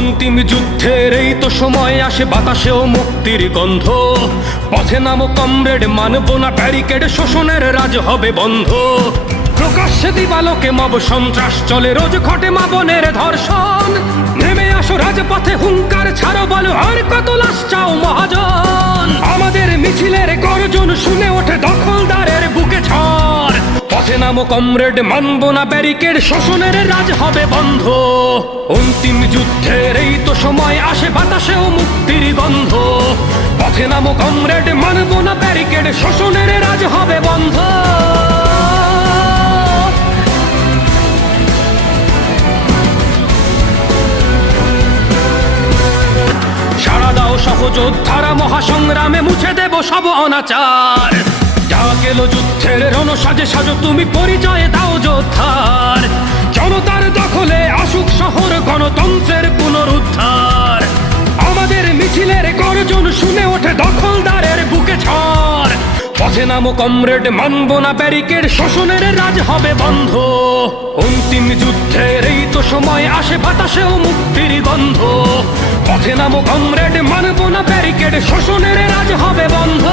অন্তিম যুদ্ধের এই তো সময় আসে, বাতাসেও মুক্তির গন্ধ। পথে নামো কমরেড, মানবো না ব্যারিকেড, শোষণের রাজ হবে বন্ধ। প্রকাশ্যে দিবালোকে মব সন্ত্রাস চলে, রোজ ঘটে মা বোনের ধর্ষণ। নেমে আসো রাজপথে, হুঙ্কার ছাড়ো, বলো আর কত লাশ চাও মহাজন। আমাদের মিছিলের গর্জন শুনে ওঠে দখলদারের বুকে ঝড়। পথে নামো কমরেড, মানবো না ব্যারিকেড, শোষণের রাজ হবে বন্ধ। অন্তিম যুদ্ধের এই তো সময় আসে, বাতাসেও মুক্তির গন্ধ। পথে নামো কমরেড, মানবো না ব্যারিকেড, শোষণের রাজ হবে বন্ধ। সাড়া দাও সহযোদ্ধারা, মহাসংগ্রামে মুছে দেব সব অনাচার। যা গেল যুদ্ধের রণসাজে সাজো, তুমি পরিচয় দাও যোদ্ধার। জনতার দখলে আসুক শহর, গণতন্ত্রের পুনরুদ্ধার। আমাদের মিছিলের গর্জন শুনে ওঠে দখলদারের বুকে ঝড়। পথে নামো কমরেড, মানবো না ব্যারিকেড, শোষণের রাজ হবে বন্ধ। অন্তিম যুদ্ধের এই তো সময় আসে, বাতাসেও মুক্তির গন্ধ। পথে নামো কমরেড, মানবো না ব্যারিকেড, শোষণের রাজ হবে বন্ধ।